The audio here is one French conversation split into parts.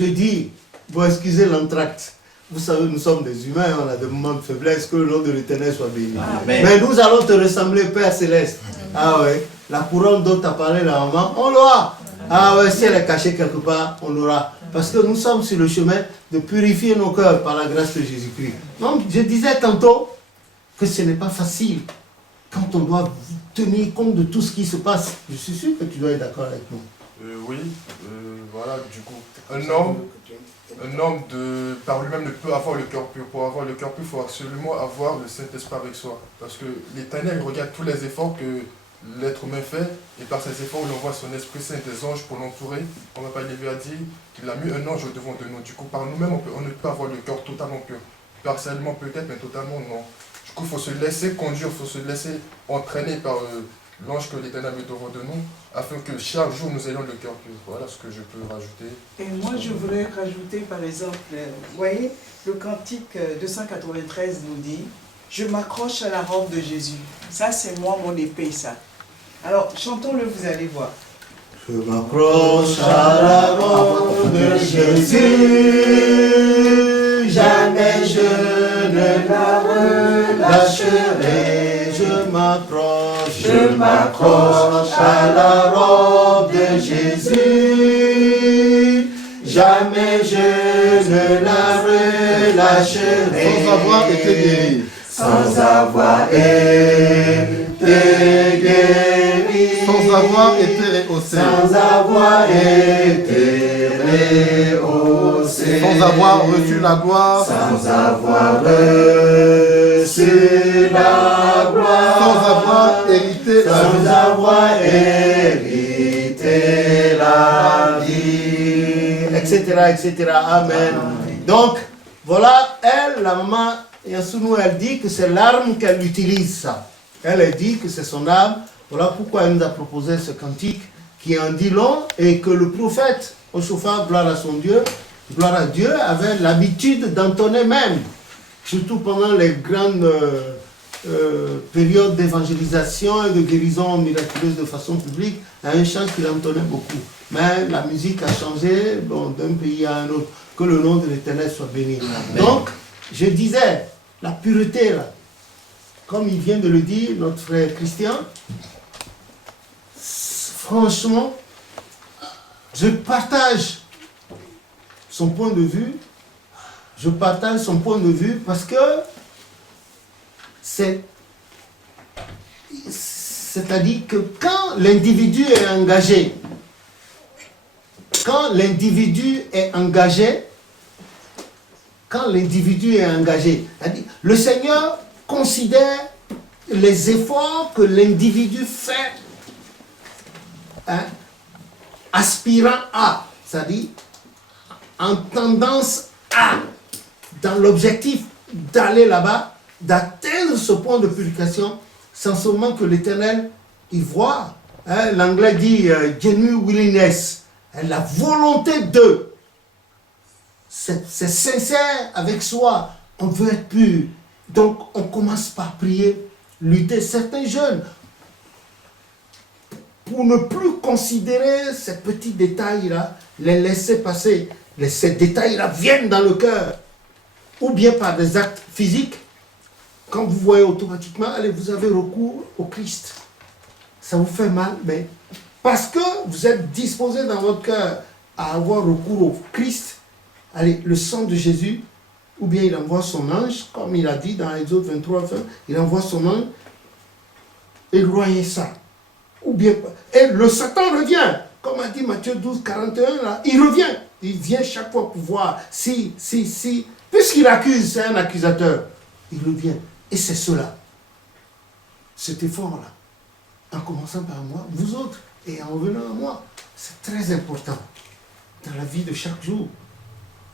Je dis, bon, excusez l'entracte. Vous savez, nous sommes des humains, on a des moments de faiblesse, que le nom de l'Éternel soit béni. Amen. Mais nous allons te ressembler, Père Céleste. Ah ouais, la couronne dont tu as parlé la maman, on l'aura. Ah ouais, si elle est cachée quelque part, on l'aura. Parce que nous sommes sur le chemin de purifier nos cœurs par la grâce de Jésus-Christ. Donc, je disais tantôt que ce n'est pas facile quand on doit tenir compte de tout ce qui se passe. Je suis sûr que tu dois être d'accord avec nous. Oui, voilà, du coup, un homme par lui-même ne peut avoir le cœur pur. Pour avoir le cœur pur, il faut absolument avoir le Saint-Esprit avec soi. Parce que l'Éternel regarde tous les efforts que l'être humain fait, et par ces efforts, il envoie son Esprit Saint, des anges pour l'entourer. On va pas Lévi a dit qu'il a mis un ange devant de nous. Du coup, par nous-mêmes, on ne peut avoir le cœur totalement pur. Partiellement peut-être, mais totalement non. Du coup, il faut se laisser conduire, il faut se laisser entraîner par l'ange que l'Éternel met devant de nous, afin que chaque jour nous ayons le cœur pur. Voilà ce que je peux rajouter. Et moi, je voudrais rajouter, par exemple, vous voyez, le cantique 293 nous dit « Je m'accroche à la robe de Jésus ». Ça, c'est moi, mon épée, ça. Alors, chantons-le, vous allez voir. Je m'accroche à la robe de Jésus, jamais je ne la relâcherai. Je m'accroche à la robe de Jésus, jamais je ne la relâcherai. Sans avoir été guéri. Sans avoir été guéri. Sans avoir été rehaussé. Sans avoir été rehaussé. Sans avoir reçu la gloire. Sans avoir reçu la gloire. Sans avoir hérité la vie. Sans avoir hérité la vie. Etc. etc. Amen. Donc, voilà, elle, la maman Yassounou, elle dit que c'est l'arme qu'elle utilise, ça. Elle dit que c'est son arme. Voilà pourquoi elle nous a proposé ce cantique qui en dit long et que le prophète, Oshopha, gloire à son Dieu, gloire à Dieu, avait l'habitude d'entonner même, surtout pendant les grandes périodes d'évangélisation et de guérison miraculeuse de façon publique, il y a un chant qu'il entonnait beaucoup. Mais la musique a changé d'un pays à un autre. Que le nom de l'Éternel soit béni. Amen. Donc, je disais, la pureté, là, comme il vient de le dire, notre frère Christian, franchement, je partage son point de vue. Je partage son point de vue parce que c'est-à-dire que quand l'individu est engagé, le Seigneur considère les efforts que l'individu fait, aspirant à, c'est-à-dire en tendance à, dans l'objectif d'aller là-bas, d'atteindre ce point de purification, sans seulement que l'Éternel y voit. L'anglais dit genuine willingness, la volonté de. C'est sincère avec soi, on veut être pur. Donc on commence par prier, lutter. Certains jeunes, pour ne plus considérer ces petits détails-là, les laisser passer. Ces détails-là viennent dans le cœur. Ou bien par des actes physiques. Quand vous voyez automatiquement, allez, vous avez recours au Christ. Ça vous fait mal, mais parce que vous êtes disposé dans votre cœur à avoir recours au Christ, allez, le sang de Jésus, ou bien il envoie son ange, comme il a dit dans Exode 23, il envoie son ange, éloignez ça. Ou bien, et le Satan revient, comme a dit Matthieu 12, 41, là, il revient. Il vient chaque fois pour voir si. Puisqu'il accuse, c'est un accusateur, il revient. Et c'est cela, cet effort-là, en commençant par moi, vous autres, et en revenant à moi, c'est très important dans la vie de chaque jour.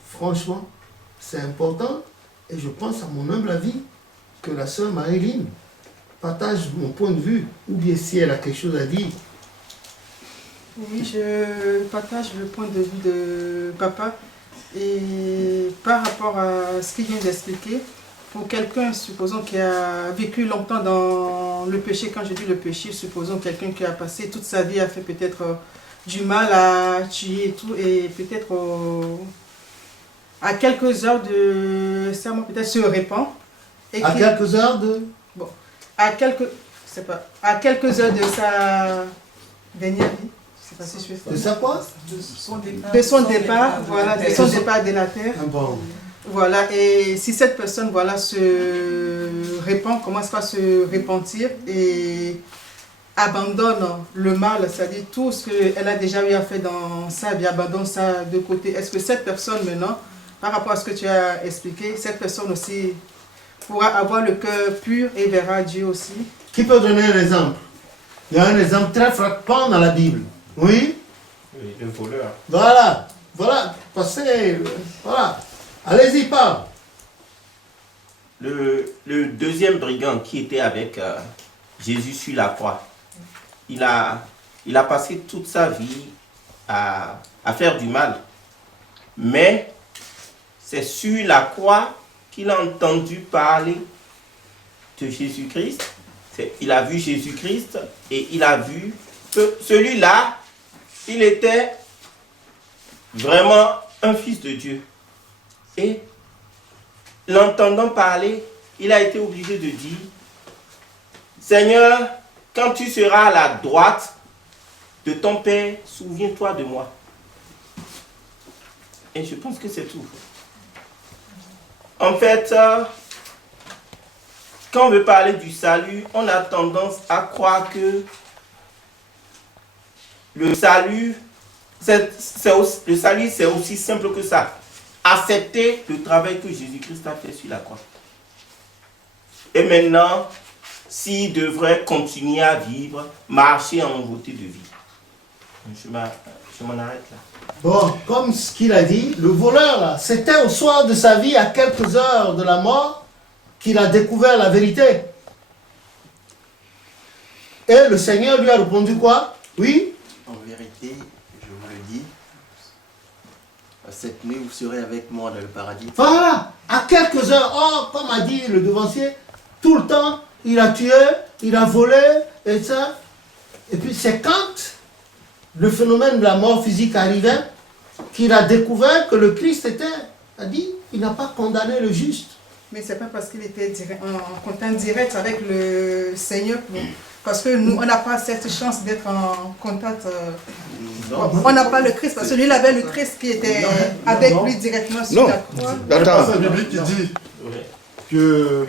Franchement, c'est important, et je pense à mon humble avis que la sœur Marie-Line partage mon point de vue, ou bien si elle a quelque chose à dire. Oui, je partage le point de vue de papa, et par rapport à ce qu'il vient d'expliquer, pour quelqu'un, supposons, qui a vécu longtemps dans le péché, quand je dis le péché, supposons quelqu'un qui a passé toute sa vie, a fait peut-être du mal à tuer et tout, et peut-être à quelques heures de sa mort, peut-être se répand. Et À quelques heures de... à quelques, je sais pas, à quelques heures de sa dernière vie, je sais pas si je fais De ça. ça quoi? De son départ, voilà, de son départ de la terre. Ah bon. Voilà, et si cette personne, voilà, se répand, commence à se repentir et abandonne le mal, c'est-à-dire tout ce qu'elle a déjà eu à faire dans sa vie, abandonne ça de côté. Est-ce que cette personne maintenant, par rapport à ce que tu as expliqué, cette personne aussi pourra avoir le cœur pur et verra Dieu aussi? Qui peut donner un exemple? Il y a un exemple très frappant dans la Bible. Oui? Oui, le voleur. Voilà. Voilà. Passez. Voilà. Allez-y, parle. Le deuxième brigand qui était avec Jésus sur la croix, il a passé toute sa vie à faire du mal. Mais c'est sur la croix qu'il a entendu parler de Jésus-Christ. Il a vu Jésus-Christ et il a vu que celui-là, il était vraiment un fils de Dieu. Et l'entendant parler, il a été obligé de dire, Seigneur, quand tu seras à la droite de ton Père, souviens-toi de moi. Et je pense que c'est tout. En fait, quand on veut parler du salut, on a tendance à croire que le salut, c'est aussi simple que ça. Accepter le travail que Jésus-Christ a fait sur la croix. Et maintenant, s'il devrait continuer à vivre, marcher en nouveauté de vie. Je m'en arrête là. Bon, comme ce qu'il a dit, le voleur, là, c'était au soir de sa vie, à quelques heures de la mort, qu'il a découvert la vérité. Et le Seigneur lui a répondu quoi? Oui? En vérité, je vous le dis, cette nuit vous serez avec moi dans le paradis. Voilà, à quelques heures. Oh, comme a dit le devancier, tout le temps, il a tué, il a volé, et ça. Et puis c'est quand le phénomène de la mort physique arrivait, qu'il a découvert que le Christ a dit, il n'a pas condamné le juste. Mais c'est pas parce qu'il était en contact direct avec le Seigneur, parce que nous, on n'a pas cette chance d'être en contact. On n'a pas le Christ, parce que lui, il avait le Christ qui était avec lui directement sur la croix. Il y a un passage biblique qui dit que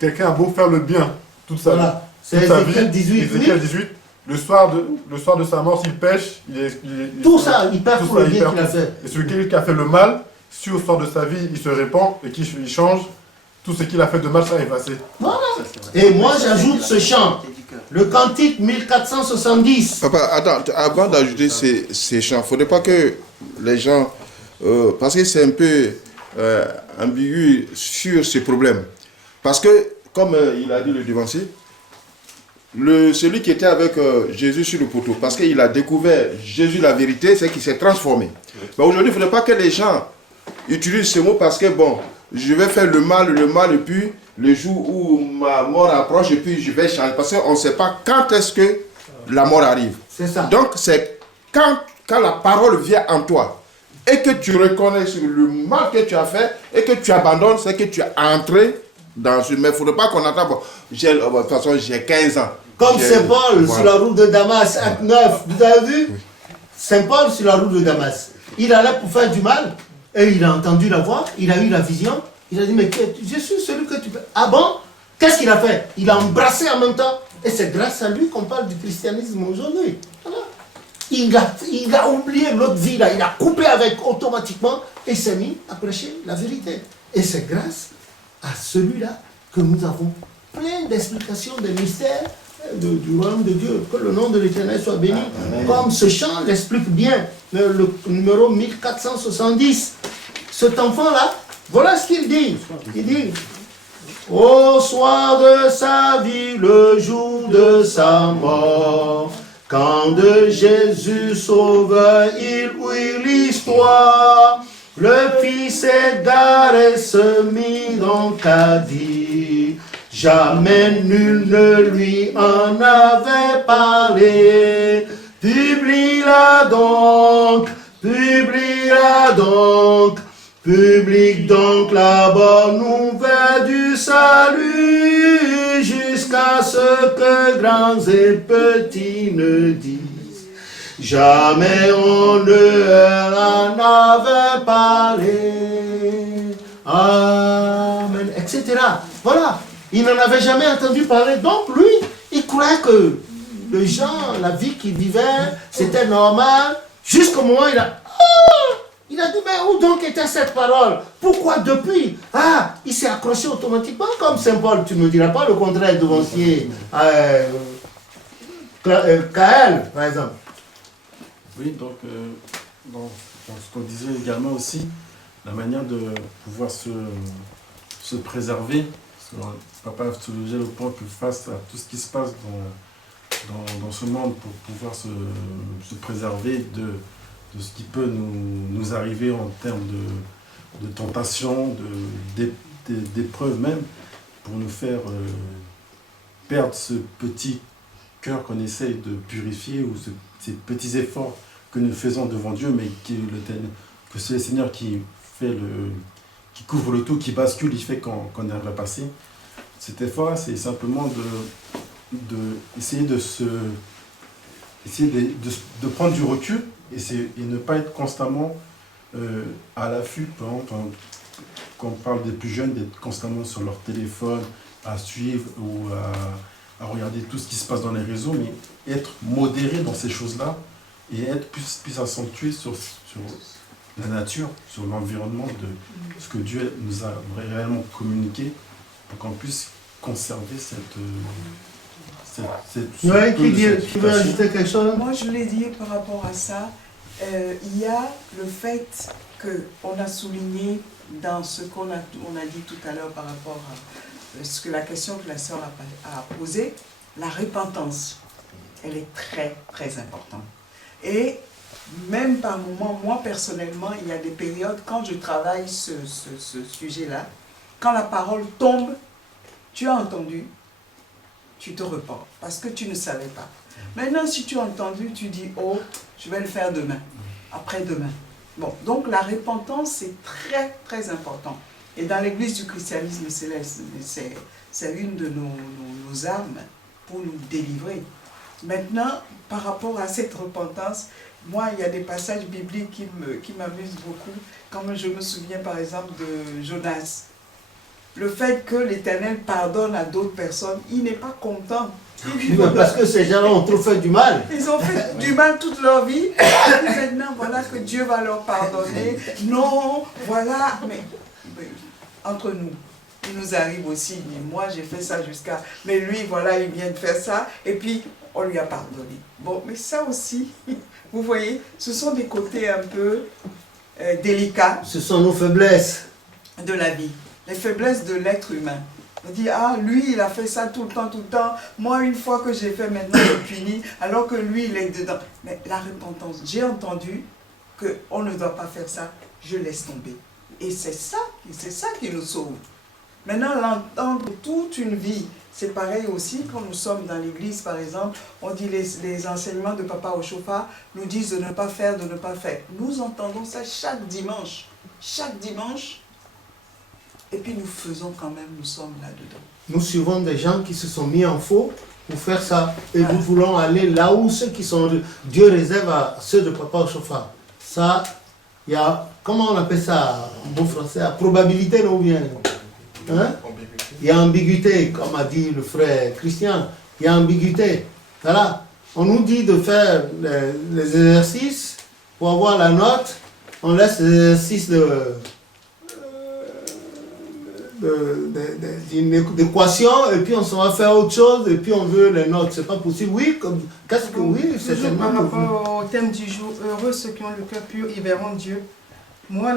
quelqu'un a beau faire le bien toute sa vie, Voilà, c'est toute sa Ézéchiel vie, 18. Ézéchiel Oui. 18, le soir de sa mort, s'il pêche, Tout ça, il perd tout le bien qu'il a tout. fait. Et celui qui a fait le mal, si au soir de sa vie, il se répand et qu'il change, tout ce qu'il a fait de mal sera effacé. Voilà. Et moi, j'ajoute ce chant, le cantique 1470. Papa, attends, avant d'ajouter ces chants, il ne faudrait pas que les gens... parce que c'est un peu ambigu sur ce problème. Parce que, comme il a dit le devancier, celui qui était avec Jésus sur le poteau, parce qu'il a découvert Jésus la vérité, c'est qu'il s'est transformé. Mais aujourd'hui, il ne faudrait pas que les gens utilisent ce mot parce que, bon, je vais faire le mal, et puis le jour où ma mort approche, et puis je vais changer. Parce qu'on ne sait pas quand est-ce que la mort arrive. C'est ça. Donc, c'est quand la parole vient en toi et que tu reconnais le mal que tu as fait et que tu abandonnes, c'est que tu es entré dans ce... Mais il ne faudrait pas qu'on attende. Bon, de toute façon, j'ai 15 ans. Comme Saint Paul voilà. sur la route de Damas, acte 9, vous avez vu? Oui. Saint Paul sur la route de Damas. Il allait pour faire du mal, et il a entendu la voix, il a eu la vision, il a dit, mais je suis celui que tu peux... Ah bon? Qu'est-ce qu'il a fait? Il a embrassé en même temps, et c'est grâce à lui qu'on parle du christianisme aujourd'hui. Voilà. Il a oublié l'autre vie, là. Il a coupé avec automatiquement, et s'est mis à prêcher la vérité. Et c'est grâce à celui-là que nous avons plein d'explications des mystères du royaume de Dieu. Que le nom de l'Éternel soit béni. Amen. Comme ce chant l'explique bien, le numéro 1470. Cet enfant-là, voilà ce qu'il dit. Il dit, au soir de sa vie, le jour de sa mort, quand de Jésus sauveur il ouït l'histoire, le Fils égaré se mit donc à dire, jamais nul ne lui en avait parlé, Publie-la donc, publie-la donc, publie donc la bonne nouvelle du salut, jusqu'à ce que grands et petits ne disent. Jamais on ne en avait parlé. Amen, etc. Voilà, il n'en avait jamais entendu parler. Donc lui, il croyait que les gens, la vie qu'il vivait, c'était normal. Jusqu'au moment où il a dit, mais où donc était cette parole? Pourquoi depuis? Il s'est accroché automatiquement comme Saint Paul. Tu ne me diras pas le contraire devancier Kael, par exemple. Oui, donc, dans ce qu'on disait également aussi, la manière de pouvoir se préserver, parce que papa a soulevé le point que face à tout ce qui se passe dans ce monde, pour pouvoir se préserver de ce qui peut nous arriver en termes de tentation, d'épreuves même, pour nous faire perdre ce petit cœur qu'on essaye de purifier, ou ces petits efforts que nous faisons devant Dieu, mais que c'est le Seigneur qui couvre le tout, qui bascule, il fait qu'on arrive à passer. Cet effort-là, c'est simplement essayer de prendre du recul et ne pas être constamment à l'affût. Par exemple, quand on parle des plus jeunes, d'être constamment sur leur téléphone, à suivre ou à regarder tout ce qui se passe dans les réseaux, mais être modéré dans ces choses-là et être plus accentué sur la nature, sur l'environnement de ce que Dieu nous a réellement communiqué, pour qu'on puisse conserver cette qui veut ajouter quelque chose? Moi, je voulais dire par rapport à ça, il y a le fait qu'on a souligné dans ce qu'on a dit tout à l'heure par rapport à la question que la sœur a posée, la repentance, elle est très, très importante. Et même par moments, moi personnellement, il y a des périodes, quand je travaille ce sujet-là, quand la parole tombe, tu as entendu, tu te repens, parce que tu ne savais pas. Maintenant, si tu as entendu, tu dis, oh, je vais le faire demain, après-demain. Bon, donc la repentance, c'est très, très important. Et dans l'église du christianisme céleste, c'est une de nos armes pour nous délivrer. Maintenant, par rapport à cette repentance, moi, il y a des passages bibliques qui m'amusent beaucoup. Comme je me souviens par exemple de Jonas. Le fait que l'Éternel pardonne à d'autres personnes, il n'est pas content. Parce que ces gens-là ont trop fait du mal. Ils ont fait du mal toute leur vie. Et maintenant, voilà que Dieu va leur pardonner. Non, voilà. Mais entre nous, il nous arrive aussi. Mais moi, j'ai fait ça jusqu'à... Mais lui, voilà, il vient de faire ça. Et puis, on lui a pardonné. Bon, mais ça aussi, vous voyez, ce sont des côtés un peu délicats. Ce sont nos faiblesses. De la vie. Les faiblesses de l'être humain. On dit, lui, il a fait ça tout le temps. Moi, une fois que j'ai fait, maintenant, je punis, alors que lui, il est dedans. Mais la repentance, j'ai entendu qu'on ne doit pas faire ça, je laisse tomber. Et c'est ça qui nous sauve. Maintenant, l'entendre toute une vie, c'est pareil aussi quand nous sommes dans l'église, par exemple, on dit les enseignements de Papa Oshofa nous disent de ne pas faire, de ne pas faire. Nous entendons ça chaque dimanche. Et puis nous faisons quand même, nous sommes là-dedans. Nous suivons des gens qui se sont mis en faux pour faire ça. Et nous voulons aller là où ceux qui sont... Dieu réserve à ceux de Papa Oshofa. Ça, il y a... Comment on appelle ça en bon français? La probabilité, non bien? Hein? Il y a ambiguïté, comme a dit le frère Christian. Il y a ambiguïté. Voilà. On nous dit de faire les exercices pour avoir la note. On laisse les exercices d'équation et puis on s'en va faire autre chose et puis on veut les notes. C'est pas possible. Oui, qu'est-ce que oui, c'est par rapport au thème du jour, heureux ceux qui ont le cœur pur, ils verront Dieu. Moi,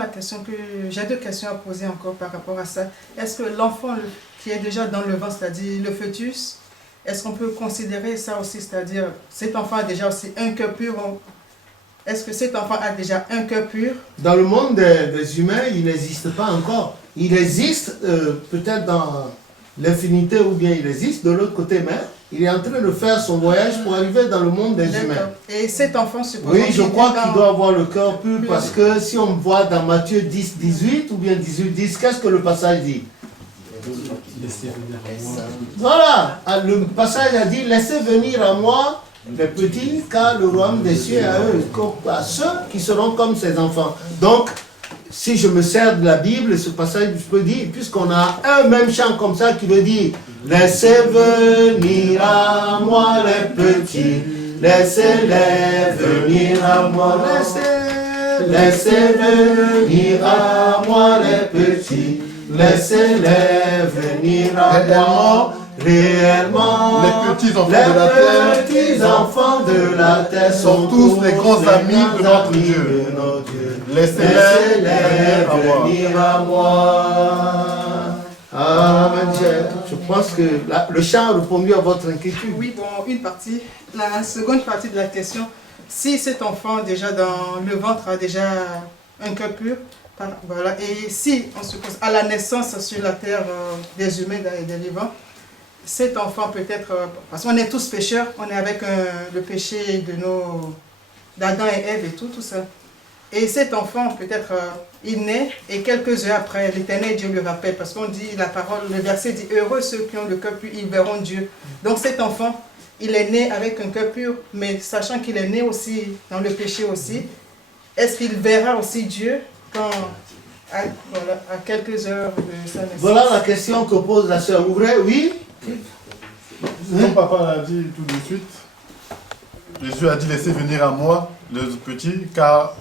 j'ai deux questions à poser encore par rapport à ça. Est-ce que l'enfant qui est déjà dans le ventre, c'est-à-dire le fœtus, est-ce qu'on peut considérer ça aussi, c'est-à-dire cet enfant a déjà aussi un cœur pur? Est-ce que cet enfant a déjà un cœur pur? Dans le monde des humains, il n'existe pas encore. Il existe peut-être dans l'infinité ou bien il existe de l'autre côté, mais il est en train de faire son voyage pour arriver dans le monde des humains. D'accord. Et cet enfant, supposons Oui, je qu'il crois vient qu'il dans- doit avoir le cœur pur parce que si on voit dans Matthieu 10, 18 ou bien 18, 10, qu'est-ce que le passage dit? Laissez venir à moi. Voilà, le passage a dit, laissez venir à moi les petits, car le royaume des cieux est à eux, à ceux qui seront comme ses enfants. Donc, si je me sers de la Bible, ce passage, je peux dire, puisqu'on a un même chant comme ça qui veut dire, laissez venir à moi les petits, laissez-les venir à moi, laissez venir à moi les petits, laissez-les venir à moi. Réellement, Les petits enfants de la terre, les petits enfants de la terre sont tous les grands amis de notre Dieu. Laissez-les venir à moi. Amen. Je pense que le chant a répondu à votre inquiétude. Oui, bon, une partie. La seconde partie de la question, si cet enfant déjà dans le ventre a déjà un cœur pur, voilà, et si on suppose à la naissance sur la terre des humains et des vivants, cet enfant peut-être, parce qu'on est tous pécheurs, on est avec le péché d'Adam et Ève et tout ça. Et cet enfant, peut-être, il naît et quelques heures après, l'Éternel Dieu le rappelle, parce qu'on dit, la parole, le verset dit, heureux ceux qui ont le cœur pur, ils verront Dieu. Donc cet enfant, il est né avec un cœur pur, mais sachant qu'il est né aussi dans le péché aussi, est-ce qu'il verra aussi Dieu quand, à quelques heures de sa naissance? Voilà la question que pose la sœur. Ouvrez, oui. Comme papa l'a dit tout de suite, Jésus a dit laissez venir à moi les petits, car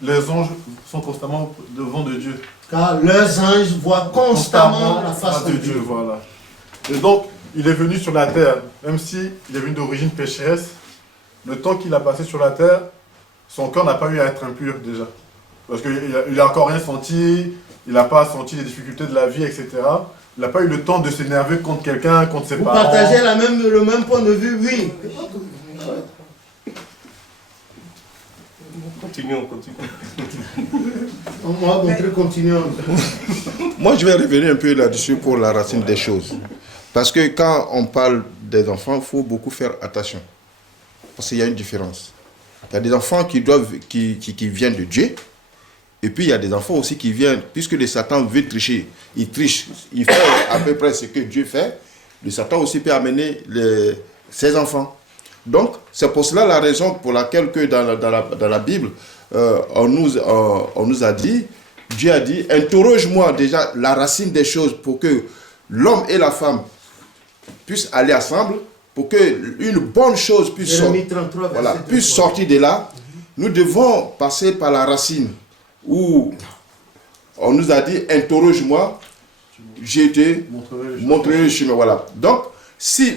les anges sont constamment devant de Dieu. Car leurs anges voient constamment la face de Dieu. Voilà. Et donc, il est venu sur la terre, même s'il est venu d'origine pécheresse, le temps qu'il a passé sur la terre, son cœur n'a pas eu à être impur déjà. Parce qu'il n'a encore rien senti, il n'a pas senti les difficultés de la vie, etc. Il n'a pas eu le temps de s'énerver contre quelqu'un, contre ses Vous parents. partagez le même point de vue, oui. Continuons. On va montrer, continuons. Moi, je vais revenir un peu là-dessus pour la racine des choses. Parce que quand on parle des enfants, il faut beaucoup faire attention. Parce qu'il y a une différence. Il y a des enfants qui viennent de Dieu. Et puis, il y a des enfants aussi qui viennent, puisque le Satan veut tricher. Il triche. Il fait à peu près ce que Dieu fait. Le Satan aussi peut amener ses enfants. Donc, c'est pour cela la raison pour laquelle que dans la Bible, on nous a dit, Dieu a dit, interroge-moi déjà la racine des choses pour que l'homme et la femme puissent aller ensemble, pour qu'une bonne chose puisse sortir de là. Nous devons passer par la racine où on nous a dit, interroge-moi, j'ai été montrer le chemin. Voilà. Donc, si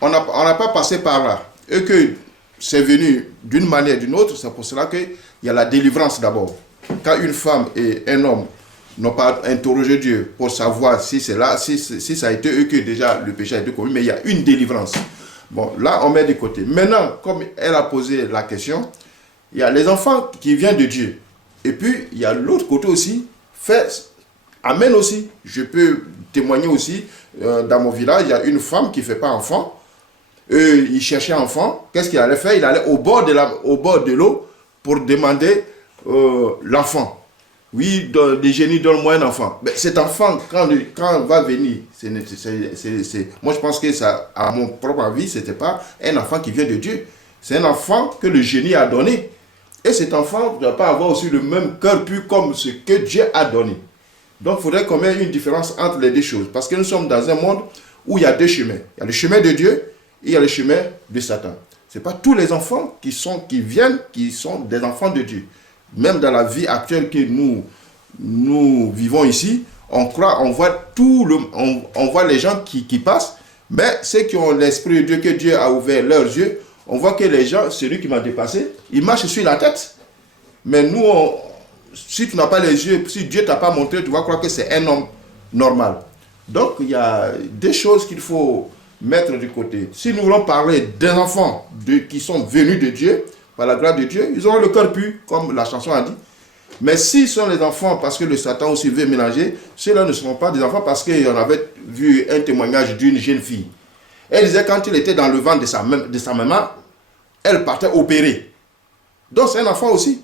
on n'a pas passé par là, et que c'est venu d'une manière ou d'une autre, c'est pour cela qu'il y a la délivrance d'abord. Quand une femme et un homme n'ont pas interrogé Dieu pour savoir si c'est là, si ça a été eux que déjà le péché a été commis, mais il y a une délivrance. Bon, là, on met de côté. Maintenant, comme elle a posé la question, il y a les enfants qui viennent de Dieu. Et puis, il y a l'autre côté aussi, amène aussi. Je peux témoigner aussi, dans mon village, il y a une femme qui ne fait pas enfant. Il cherchait un enfant. Qu'est-ce qu'il allait faire? Il allait au bord de l'eau pour demander l'enfant. Oui, les génies donnent moi un enfant. Mais cet enfant, quand il va venir, moi je pense que ça, à mon propre avis, ce n'était pas un enfant qui vient de Dieu. C'est un enfant que le génie a donné. Et cet enfant ne doit pas avoir aussi le même cœur pur comme ce que Dieu a donné. Donc il faudrait qu'on mette une différence entre les deux choses. Parce que nous sommes dans un monde où il y a deux chemins. Il y a le chemin de Dieu et il y a le chemin de Satan. Ce n'est pas tous les enfants qui viennent qui sont des enfants de Dieu. Même dans la vie actuelle que nous vivons ici, on voit on voit les gens qui passent, mais ceux qui ont l'esprit de Dieu, que Dieu a ouvert leurs yeux, on voit que les gens, celui qui m'a dépassé, il marche sur la tête. Mais nous, si tu n'as pas les yeux, si Dieu ne t'a pas montré, tu vas croire que c'est un homme normal. Donc, il y a des choses qu'il faut mettre de côté. Si nous voulons parler des enfants qui sont venus de Dieu, par la grâce de Dieu, ils auront le cœur pur, comme la chanson a dit. Mais s'ils sont les enfants, parce que le Satan aussi veut mélanger, ceux-là ne seront pas des enfants, parce qu'on avait vu un témoignage d'une jeune fille. Elle disait quand il était dans le ventre de sa maman, elle partait opérer. Donc c'est un enfant aussi.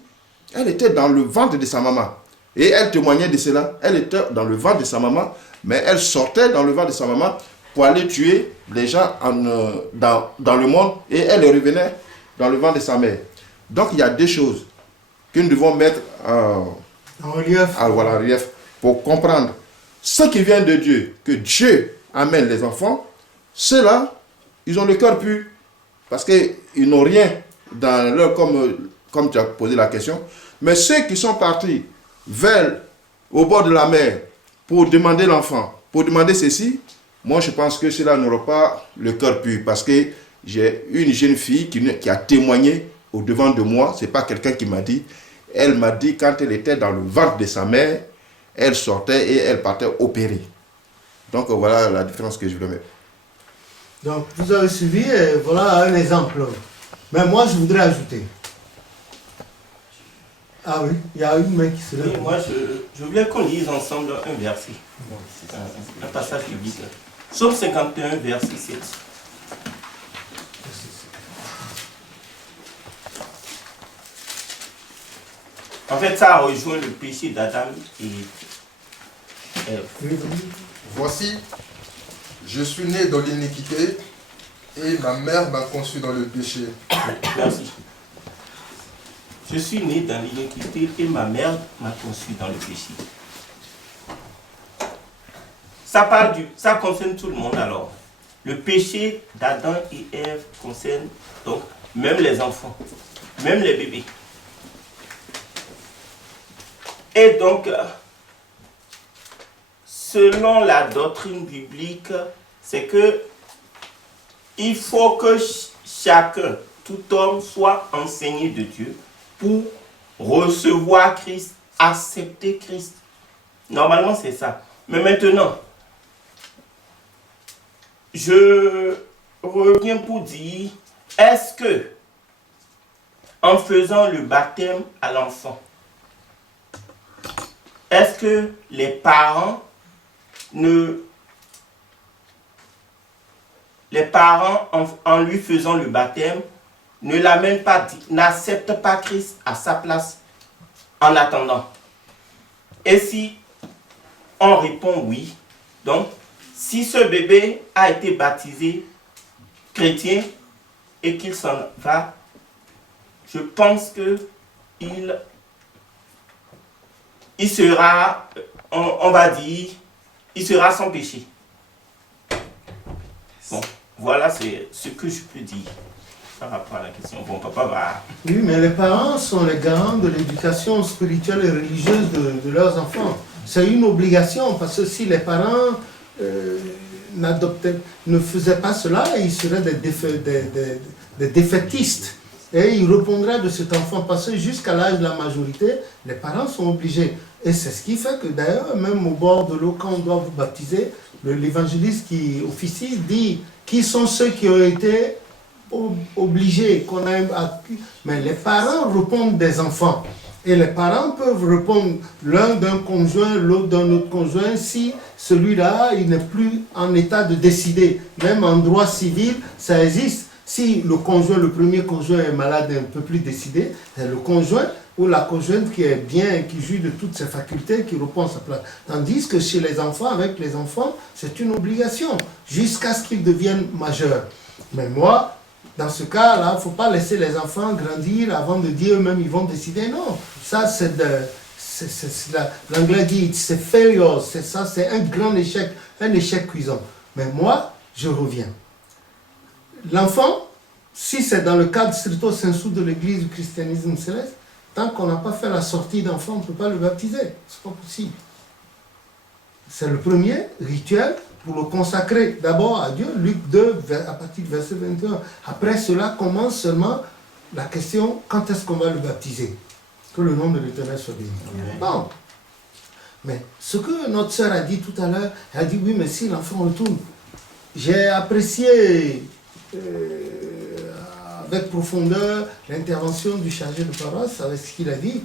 Elle était dans le ventre de sa maman. Et elle témoignait de cela. Elle était dans le ventre de sa maman, mais elle sortait dans le ventre de sa maman pour aller tuer les gens dans le monde, et elle revenait dans le ventre de sa mère. Donc il y a deux choses que nous devons mettre en relief pour comprendre ce qui vient de Dieu, que Dieu amène les enfants. Ceux-là, ils ont le cœur pur, parce qu'ils n'ont rien dans leur, comme tu as posé la question. Mais ceux qui sont partis au bord de la mer pour demander l'enfant, pour demander ceci, moi je pense que ceux-là n'auront pas le cœur pur, parce que j'ai une jeune fille qui a témoigné au devant de moi. Ce n'est pas quelqu'un qui m'a dit. Elle m'a dit quand elle était dans le ventre de sa mère, elle sortait et elle partait opérer. Donc voilà la différence que je voulais mettre. Donc vous avez suivi, et voilà un exemple. Mais moi je voudrais ajouter. Ah oui, il y a une main qui se lève. Oui, moi je voulais qu'on lise ensemble un verset, un passage biblique. Psaume 51, verset 7. En fait, ça rejoint le péché d'Adam et Ève. Voici, je suis né dans l'iniquité et ma mère m'a conçu dans le péché. Merci. Je suis né dans l'iniquité et ma mère m'a conçu dans le péché. Ça concerne tout le monde alors. Le péché d'Adam et Ève concerne donc même les enfants, même les bébés. Et donc, selon la doctrine biblique, c'est que il faut que chacun, tout homme, soit enseigné de Dieu pour recevoir Christ, accepter Christ. Normalement, c'est ça. Mais maintenant, je reviens pour dire, est-ce que, en faisant le baptême à l'enfant, est-ce que les parents en lui faisant le baptême ne l'amènent pas, n'acceptent pas Christ à sa place en attendant? Et si on répond oui, donc si ce bébé a été baptisé chrétien et qu'il s'en va, je pense que il sera, on va dire, il sera sans péché. Bon, voilà ce que je peux dire par rapport à la question. Bon, papa va... Oui, mais les parents sont les garants de l'éducation spirituelle et religieuse de leurs enfants. C'est une obligation, parce que si les parents ne faisaient pas cela, ils seraient des défaitistes. Et ils répondraient de cet enfant, parce que jusqu'à l'âge de la majorité, les parents sont obligés. Et c'est ce qui fait que d'ailleurs, même au bord de l'eau, quand on doit vous baptiser, l'évangéliste qui officie dit qui sont ceux qui ont été obligés, qu'on a acquis. Mais les parents répondent des enfants. Et les parents peuvent répondre l'un d'un conjoint, l'autre d'un autre conjoint, si celui-là, il n'est plus en état de décider. Même en droit civil, ça existe. Si le premier conjoint est malade et ne peut plus décider, c'est le conjoint ou la conjointe qui est bien, qui jouit de toutes ses facultés, qui reprend sa place. Tandis que chez les enfants, avec les enfants, c'est une obligation, jusqu'à ce qu'ils deviennent majeurs. Mais moi, dans ce cas-là, il ne faut pas laisser les enfants grandir avant de dire eux-mêmes, ils vont décider. Non, ça l'anglais dit, c'est failure, c'est un grand échec, un échec cuisant. Mais moi, je reviens. L'enfant, si c'est dans le cadre stricto sensu de l'église du christianisme céleste, tant qu'on n'a pas fait la sortie d'enfant, on ne peut pas le baptiser. C'est pas possible. C'est le premier rituel pour le consacrer d'abord à Dieu, Luc 2, à partir du verset 21. Après cela commence seulement la question, quand est-ce qu'on va le baptiser? Que le nom de l'Éternel soit béni. Bon. Mais ce que notre sœur a dit tout à l'heure, elle a dit, oui, mais si l'enfant retourne. J'ai apprécié avec profondeur l'intervention du chargé de paroisse avec ce qu'il a dit.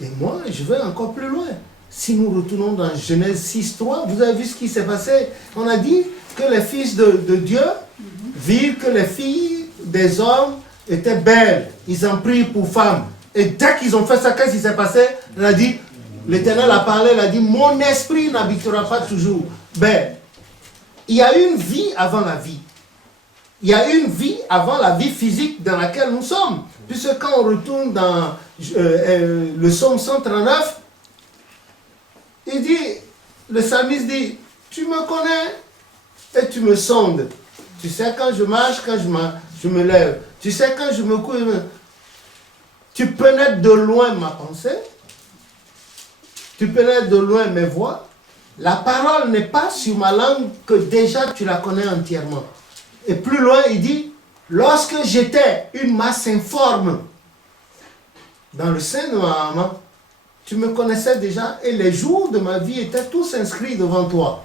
Et moi, je vais encore plus loin. Si nous retournons dans Genèse 6.3, vous avez vu ce qui s'est passé. On a dit que les fils de Dieu, virent que les filles des hommes étaient belles. Ils en prirent pour femmes. Et dès qu'ils ont fait ça, qu'est-ce qui s'est passé? Il a dit, l'Éternel a parlé, il a dit, mon esprit n'habitera pas toujours. Ben, il y a une vie avant la vie. Il y a une vie avant la vie physique dans laquelle nous sommes. Puisque quand on retourne dans le psaume 139, il dit, le psalmiste dit, tu me connais et tu me sondes. Tu sais quand je marche, quand je me lève. Tu sais quand je me couche. Tu pénètres de loin ma pensée. Tu pénètres de loin mes voix. La parole n'est pas sur ma langue que déjà tu la connais entièrement. Et plus loin, il dit, lorsque j'étais une masse informe dans le sein de ma maman, tu me connaissais déjà et les jours de ma vie étaient tous inscrits devant toi.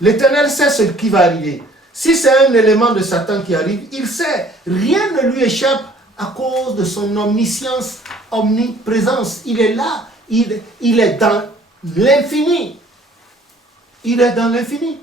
L'Éternel sait ce qui va arriver. Si c'est un élément de Satan qui arrive, il sait, rien ne lui échappe à cause de son omniscience, omniprésence. Il est là, il est dans l'infini. Il est dans l'infini.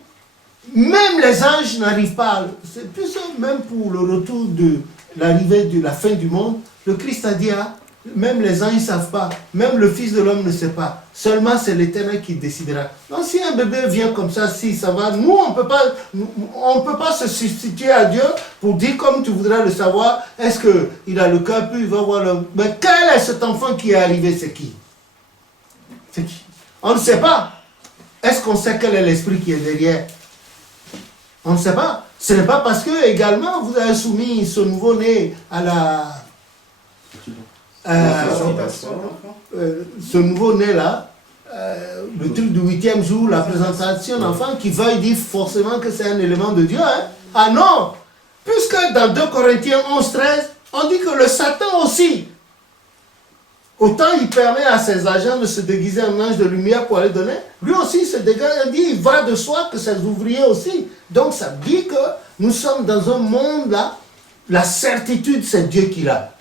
Même les anges n'arrivent pas. C'est plus ça, même pour le retour de l'arrivée de la fin du monde, le Christ a dit, ah, même les anges ne savent pas, même le Fils de l'homme ne sait pas. Seulement c'est l'Éternel qui décidera. Donc si un bébé vient comme ça, si ça va, nous on peut pas se substituer à Dieu pour dire comme tu voudrais le savoir, est-ce qu'il a le cœur puis il va voir le... Mais quel est cet enfant qui est arrivé, c'est qui? C'est qui? On ne sait pas. Est-ce qu'on sait quel est l'esprit qui est derrière? On ne sait pas. Ce n'est pas parce que également vous avez soumis ce nouveau-né à la... ce nouveau-né-là, le truc du 8e jour, la présentation d'enfant, qui veuille dire forcément que c'est un élément de Dieu. Hein? Ah non! Puisque dans 2 Corinthiens 11-13, on dit que le Satan aussi, autant il permet à ses agents de se déguiser en ange de lumière pour aller donner, lui aussi se dégage, il va de soi que ses ouvriers aussi. Donc ça dit que nous sommes dans un monde là, la certitude c'est Dieu qui l'a.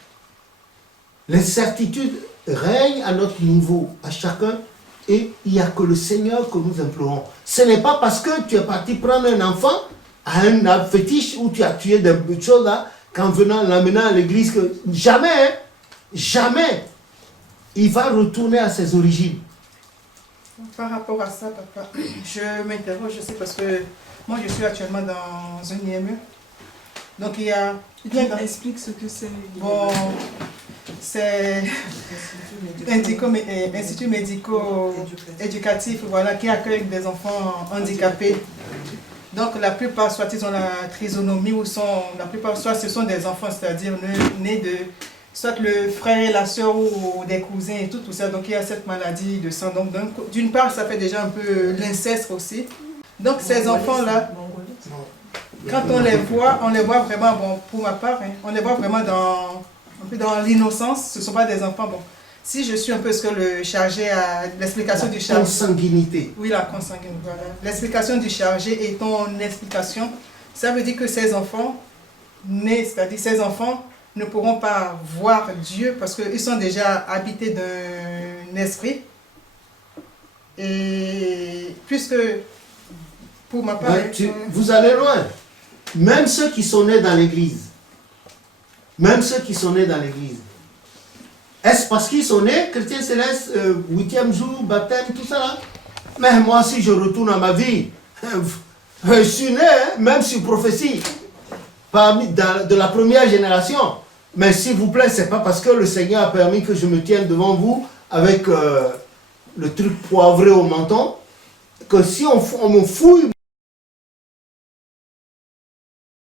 Les certitudes règnent à notre niveau, à chacun, et il n'y a que le Seigneur que nous implorons. Ce n'est pas parce que tu es parti prendre un enfant à un fétiche où tu as tué des choses là, qu'en venant l'amenant à l'église, que jamais, hein, jamais, il va retourner à ses origines. Par rapport à ça, papa, je m'interroge, je sais, parce que moi je suis actuellement dans un IME. Donc il y a... Explique ce que c'est. Bon, c'est institut médico-éducatif, voilà, qui accueille des enfants handicapés. Donc la plupart, soit ils ont la trisomie, ou la plupart, soit ce sont des enfants, c'est-à-dire nés de... soit le frère et la soeur ou des cousins et tout ça. Donc il y a cette maladie de sang. Donc d'une part, ça fait déjà un peu l'inceste aussi. Donc ces enfants-là, quand on les voit vraiment, bon, pour ma part, hein, on les voit vraiment un peu dans l'innocence. Ce ne sont pas des enfants, bon. Si je suis un peu ce que le chargé a, l'explication du chargé... Consanguinité. Oui, la consanguinité, voilà. L'explication du chargé est ton explication. Ça veut dire que ces enfants, nés, c'est-à-dire ces enfants, ne pourront pas voir Dieu parce qu'ils sont déjà habités d'un esprit. Et puisque, pour ma part... vous allez loin. Même ceux qui sont nés dans l'église. Même ceux qui sont nés dans l'église. Est-ce parce qu'ils sont nés, chrétiens célestes, 8e jour, baptême, tout ça là? Mais moi, si je retourne à ma vie, je suis né, hein, même sur prophétie, parmi de la première génération. Mais s'il vous plaît, c'est pas parce que le Seigneur a permis que je me tienne devant vous avec le truc poivré au menton, que si on me fouille